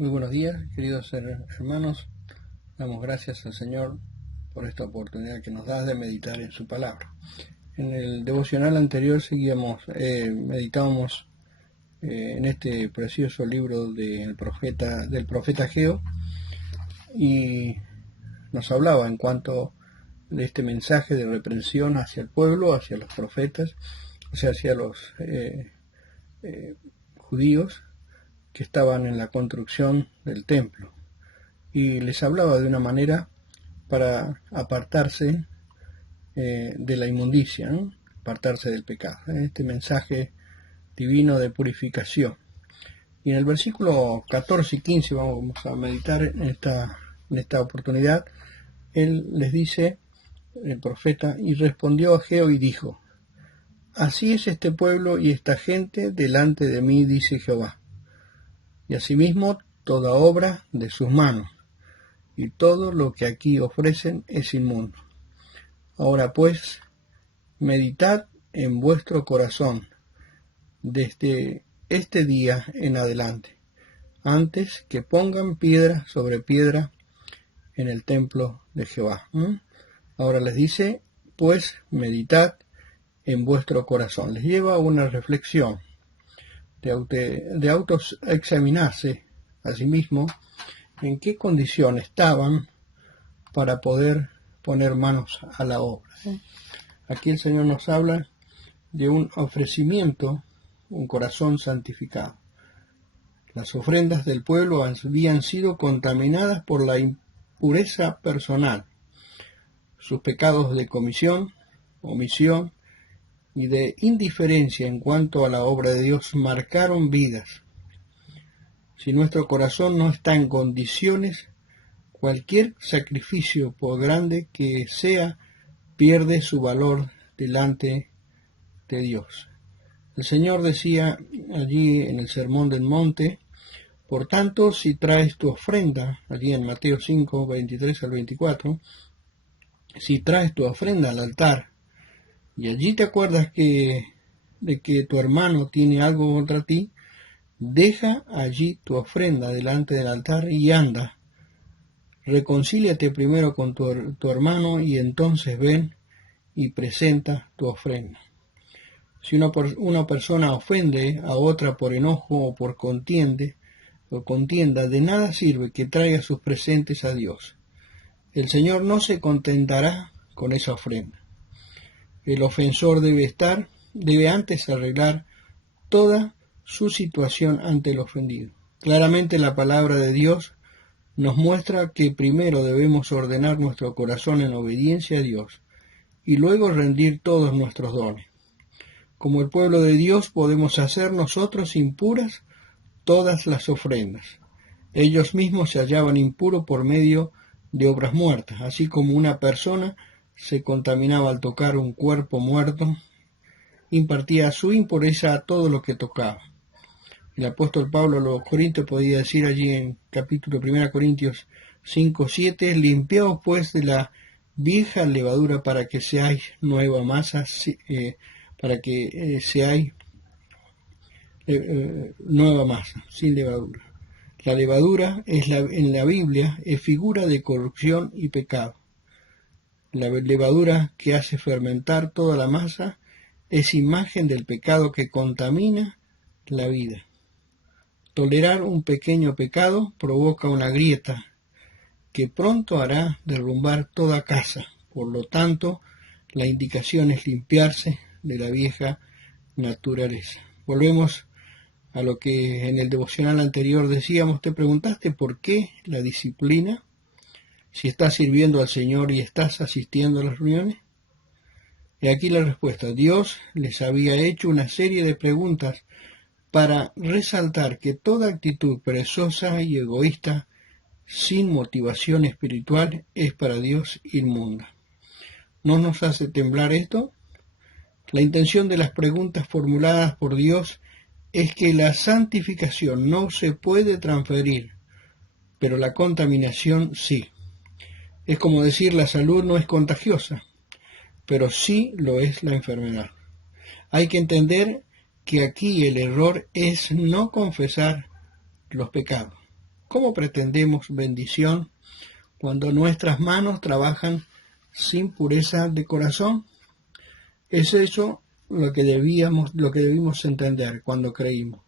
Muy buenos días, queridos hermanos. Damos gracias al Señor por esta oportunidad que nos da de meditar en su palabra. En el devocional anterior meditábamos en este precioso libro del profeta Ageo, y nos hablaba en cuanto de este mensaje de reprensión hacia el pueblo, hacia los profetas, o sea, hacia los judíos que estaban en la construcción del templo, y les hablaba de una manera para apartarse de la inmundicia, ¿no? Apartarse del pecado, este mensaje divino de purificación. Y en el versículo 14 y 15 vamos a meditar en esta oportunidad. Él les dice, el profeta, y respondió Ageo y dijo: así es este pueblo y esta gente delante de mí, dice Jehová, y asimismo toda obra de sus manos, y todo lo que aquí ofrecen es inmundo. Ahora pues, meditad en vuestro corazón desde este día en adelante, antes que pongan piedra sobre piedra en el templo de Jehová. Ahora les dice, pues meditad en vuestro corazón. Les lleva a una reflexión de autoexaminarse a sí mismo en qué condición estaban para poder poner manos a la obra. Aquí el Señor nos habla de un ofrecimiento, un corazón santificado. Las ofrendas del pueblo habían sido contaminadas por la impureza personal. Sus pecados de comisión, omisión y de indiferencia en cuanto a la obra de Dios marcaron vidas. Si nuestro corazón no está en condiciones, cualquier sacrificio, por grande que sea, pierde su valor delante de Dios. El Señor decía allí en el Sermón del Monte, por tanto, si traes tu ofrenda, allí en Mateo 5, 23 al 24, si traes tu ofrenda al altar, y allí te acuerdas de que tu hermano tiene algo contra ti, deja allí tu ofrenda delante del altar y anda. Reconcíliate primero con tu hermano y entonces ven y presenta tu ofrenda. Si una persona ofende a otra por enojo o por contienda, de nada sirve que traiga sus presentes a Dios. El Señor no se contentará con esa ofrenda. El ofensor debe antes arreglar toda su situación ante el ofendido. Claramente la palabra de Dios nos muestra que primero debemos ordenar nuestro corazón en obediencia a Dios y luego rendir todos nuestros dones. Como el pueblo de Dios podemos hacer nosotros impuras todas las ofrendas. Ellos mismos se hallaban impuros por medio de obras muertas, así como una persona se contaminaba al tocar un cuerpo muerto, impartía su impureza a todo lo que tocaba. El apóstol Pablo a los Corintios podía decir allí en capítulo 1 Corintios 5:7, limpiaos pues de la vieja levadura para que seáis nueva masa, nueva masa, sin levadura. La levadura en la Biblia es figura de corrupción y pecado. La levadura que hace fermentar toda la masa es imagen del pecado que contamina la vida. Tolerar un pequeño pecado provoca una grieta que pronto hará derrumbar toda casa. Por lo tanto, la indicación es limpiarse de la vieja naturaleza. Volvemos a lo que en el devocional anterior decíamos. ¿Te preguntaste por qué la disciplina? Si estás sirviendo al Señor y estás asistiendo a las reuniones. Y aquí la respuesta. Dios les había hecho una serie de preguntas para resaltar que toda actitud perezosa y egoísta, sin motivación espiritual, es para Dios inmunda. ¿No nos hace temblar esto? La intención de las preguntas formuladas por Dios es que la santificación no se puede transferir, pero la contaminación sí. Es como decir, la salud no es contagiosa, pero sí lo es la enfermedad. Hay que entender que aquí el error es no confesar los pecados. ¿Cómo pretendemos bendición cuando nuestras manos trabajan sin pureza de corazón? Es eso lo que debimos entender cuando creímos,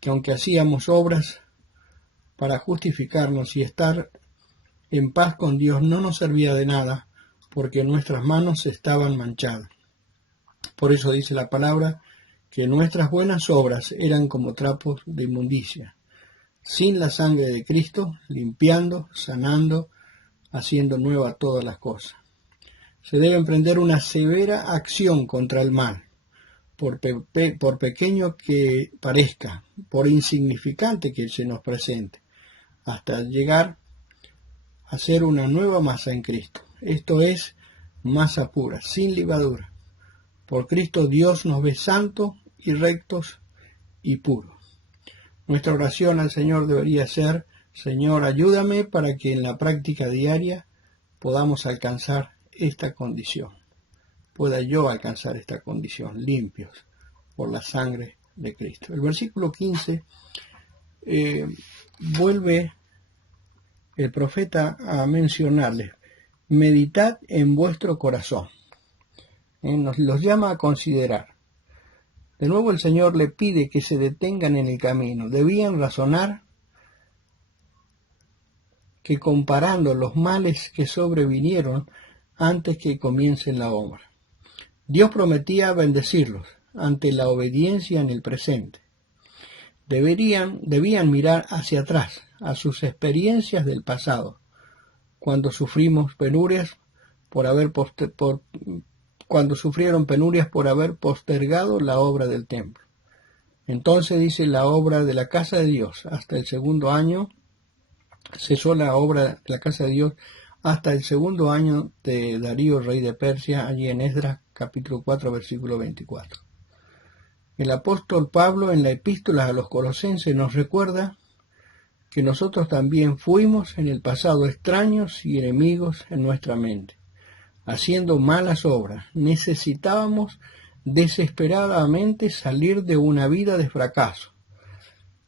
que aunque hacíamos obras para justificarnos y estar en paz con Dios, no nos servía de nada, porque nuestras manos estaban manchadas. Por eso dice la palabra que nuestras buenas obras eran como trapos de inmundicia, sin la sangre de Cristo, limpiando, sanando, haciendo nueva todas las cosas. Se debe emprender una severa acción contra el mal, por pequeño que parezca, por insignificante que se nos presente, hasta llegar a ser una nueva masa en Cristo. Esto es masa pura, sin levadura. Por Cristo Dios nos ve santos y rectos y puros. Nuestra oración al Señor debería ser: Señor, ayúdame para que en la práctica diaria podamos alcanzar esta condición. Pueda yo alcanzar esta condición, limpios por la sangre de Cristo. El versículo 15 vuelve el profeta a mencionarles: meditad en vuestro corazón. Nos los llama a considerar. De nuevo el Señor le pide que se detengan en el camino. Debían razonar que comparando los males que sobrevinieron antes que comiencen la obra. Dios prometía bendecirlos ante la obediencia en el presente. Debían mirar hacia atrás, a sus experiencias del pasado, cuando sufrimos penurias cuando sufrieron penurias por haber postergado la obra del templo. Entonces dice: la obra de la casa de Dios hasta el segundo año, cesó la obra de la casa de Dios hasta el segundo año de Darío, rey de Persia, allí en Esdras, capítulo 4, versículo 24. El apóstol Pablo, en la epístola a los Colosenses, nos recuerda que nosotros también fuimos en el pasado extraños y enemigos en nuestra mente, haciendo malas obras. Necesitábamos desesperadamente salir de una vida de fracaso,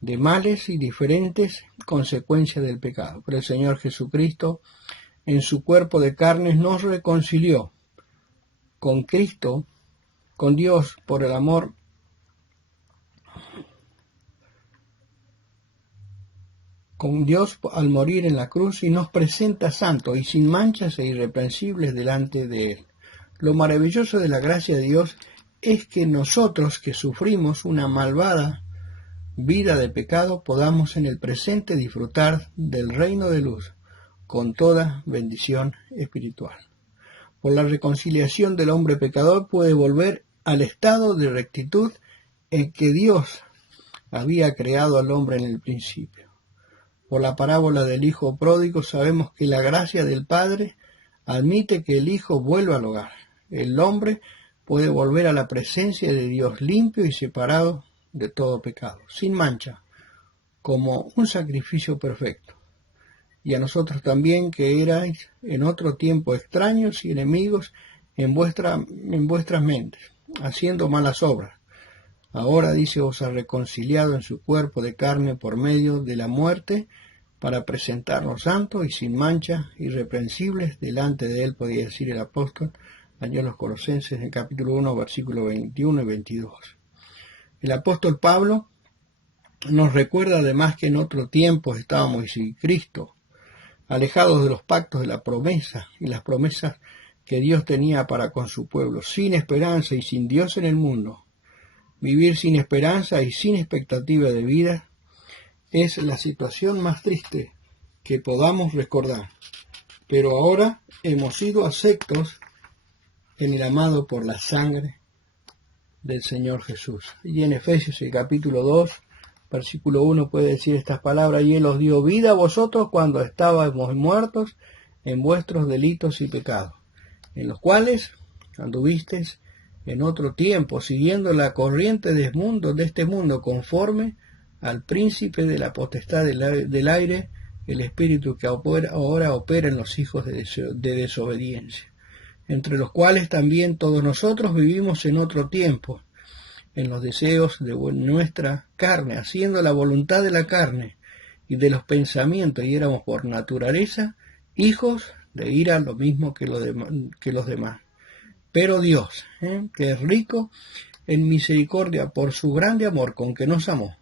de males y diferentes consecuencias del pecado. Pero el Señor Jesucristo, en su cuerpo de carne, nos reconcilió con Cristo, con Dios, por el amor con Dios al morir en la cruz, y nos presenta santos y sin manchas e irreprensibles delante de Él. Lo maravilloso de la gracia de Dios es que nosotros, que sufrimos una malvada vida de pecado, podamos en el presente disfrutar del reino de luz con toda bendición espiritual. Por la reconciliación del hombre pecador puede volver al estado de rectitud en que Dios había creado al hombre en el principio. Por la parábola del hijo pródigo sabemos que la gracia del Padre admite que el hijo vuelva al hogar. El hombre puede volver a la presencia de Dios limpio y separado de todo pecado, sin mancha, como un sacrificio perfecto. Y a nosotros también, que erais en otro tiempo extraños y enemigos en vuestras mentes, haciendo malas obras. Ahora, dice, os ha reconciliado en su cuerpo de carne por medio de la muerte, para presentarnos santos y sin mancha, irreprensibles delante de Él, podía decir el apóstol allá en los Colosenses, en el capítulo 1, versículos 21 y 22. El apóstol Pablo nos recuerda además que en otro tiempo estábamos sin Cristo, alejados de los pactos de la promesa y las promesas que Dios tenía para con su pueblo, sin esperanza y sin Dios en el mundo. Vivir sin esperanza y sin expectativa de vida es la situación más triste que podamos recordar. Pero ahora hemos sido aceptos en el amado por la sangre del Señor Jesús. Y en Efesios, el capítulo 2, versículo 1, puede decir estas palabras: y Él os dio vida a vosotros cuando estábamos muertos en vuestros delitos y pecados, en los cuales anduvisteis en otro tiempo, siguiendo la corriente de este mundo, conforme al príncipe de la potestad del aire, el espíritu que ahora opera en los hijos de desobediencia, entre los cuales también todos nosotros vivimos en otro tiempo, en los deseos de nuestra carne, haciendo la voluntad de la carne y de los pensamientos, y éramos por naturaleza hijos de ira, lo mismo que los demás. Pero Dios, que es rico en misericordia por su grande amor con que nos amó,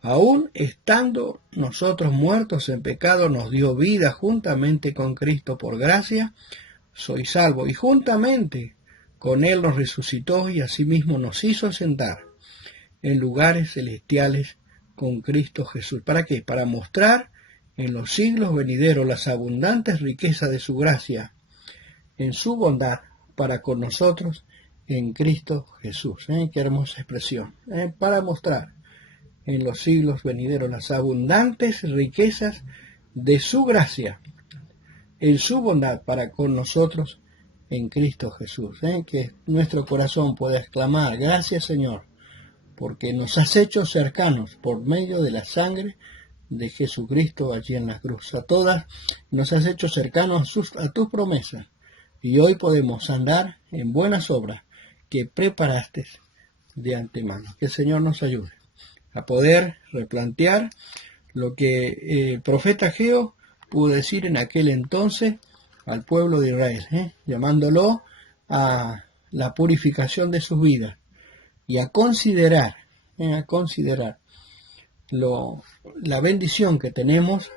aun estando nosotros muertos en pecado, nos dio vida juntamente con Cristo. Por gracia soy salvo, y juntamente con Él nos resucitó y asimismo nos hizo sentar en lugares celestiales con Cristo Jesús. ¿Para qué? Para mostrar en los siglos venideros las abundantes riquezas de su gracia, en su bondad para con nosotros en Cristo Jesús. Qué hermosa expresión. Para mostrar en los siglos venideros las abundantes riquezas de su gracia, en su bondad para con nosotros en Cristo Jesús. Que nuestro corazón pueda exclamar: gracias, Señor, porque nos has hecho cercanos por medio de la sangre de Jesucristo allí en la cruz. A todas nos has hecho cercanos a tus promesas, y hoy podemos andar en buenas obras que preparaste de antemano. Que el Señor nos ayude a poder replantear lo que el profeta Ageo pudo decir en aquel entonces al pueblo de Israel, llamándolo a la purificación de sus vidas y a considerar la bendición que tenemos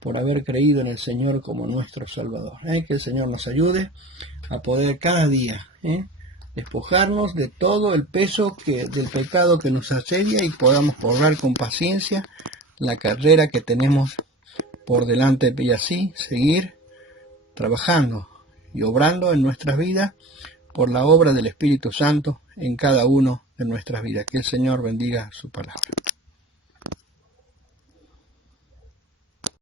por haber creído en el Señor como nuestro Salvador. Que el Señor nos ayude a poder cada día despojarnos de todo el peso del pecado que nos asedia, y podamos correr con paciencia la carrera que tenemos por delante, y así seguir trabajando y obrando en nuestras vidas por la obra del Espíritu Santo en cada uno de nuestras vidas. Que el Señor bendiga su palabra.